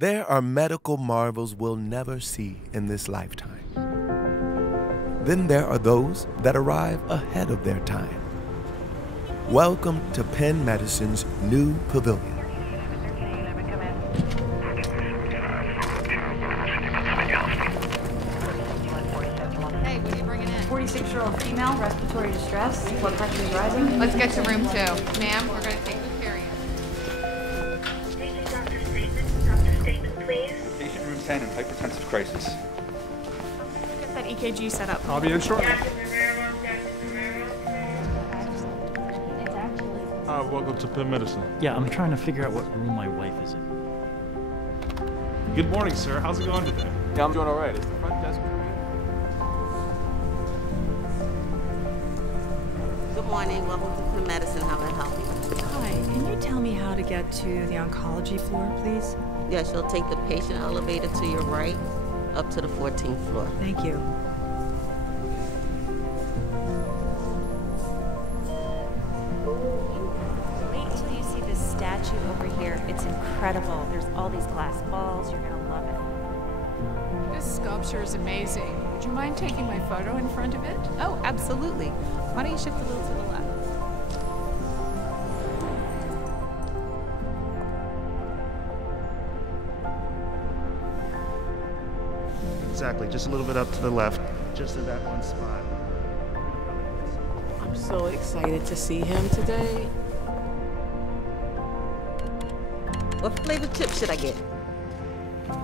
There are medical marvels we'll never see in this lifetime. Then there are those that arrive ahead of their time. Welcome to Penn Medicine's new Pavilion. Hey, what are you bringing in? 46-year-old female, respiratory distress, blood pressure is rising. Let's get to room 2. Ma'am, we're going to take the carry. Doctor statement, please. Patient room 10 in hypertensive crisis. Get that EKG set up. I'll be in shortly. Welcome to Penn Medicine. Yeah, I'm trying to figure out what room my wife is in. Good morning, sir. How's it going today? Yeah, I'm doing all right. Is the front desk for you? Good morning. Welcome to Penn Medicine. How may I help you? Hi, can you tell me how to get to the oncology floor, please? Yes, you'll take the patient elevator to your right up to the 14th floor. Thank you. Wait till you see this statue over here. It's incredible. There's all these glass balls. You're gonna love it. This sculpture is amazing. Would you mind taking my photo in front of it? Oh, absolutely. Why don't you shift a little to the left? Exactly, just a little bit up to the left, just in that one spot. I'm so excited to see him today. What flavor chip should I get? All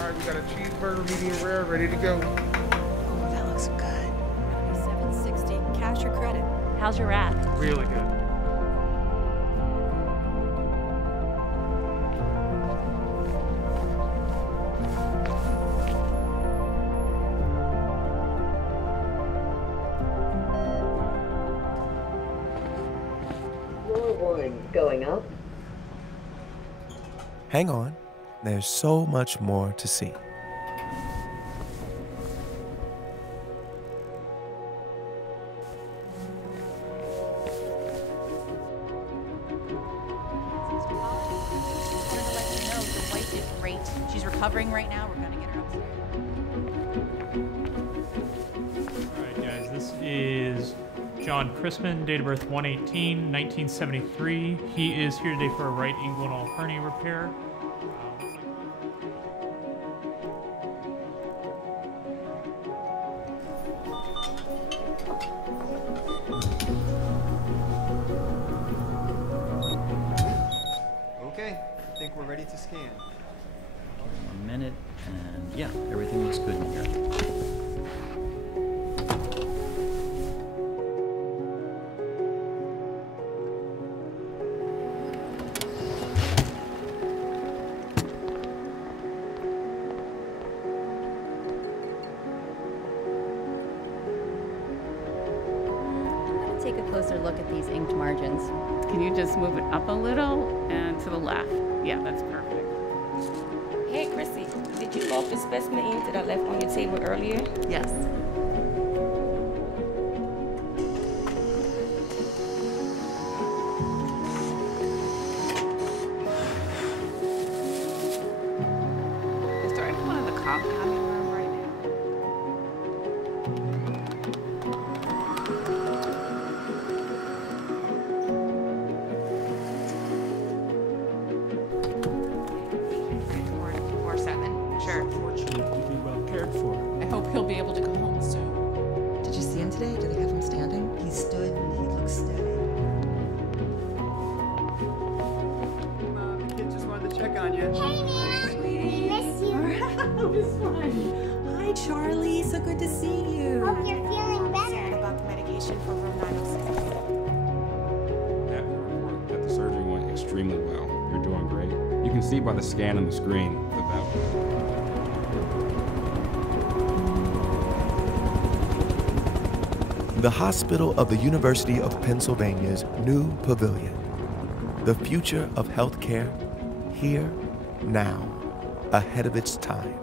right, we got a cheeseburger, medium rare, ready to go. Oh, that looks good. $760, cash or credit? How's your rat? Really good. Going up. Hang on, there's so much more to see. We're gonna let you know the wife is great. She's recovering right now. We're gonna get her upstairs. All right, guys, this is John Chrisman, date of birth 1/18/1973. He is here today for a right inguinal hernia repair. Okay, I think we're ready to scan. 1 minute, and yeah, everything looks good in here. Take a closer look at these inked margins. Can you just move it up a little and to the left? Yeah, that's perfect. Hey, Chrissy, did you load the specimen ink that I left on your table earlier? Yes. Is there anyone in the compounding room right now? Sure. Fortunately, to be well cared for. I hope he'll be able to go home soon. Did you see him today? Did they have him standing? He stood and he looked steady. The kids just wanted to check on you. Hey, Nana. Miss you. That was fun. Hi, Charlie. So good to see you. Hope you're feeling better. About the medication for room 906. Happy to report that the surgery went extremely well. You're doing great. You can see by the scan on the screen the valve. The hospital of the University of Pennsylvania's new Pavilion. The future of healthcare, here, now, ahead of its time.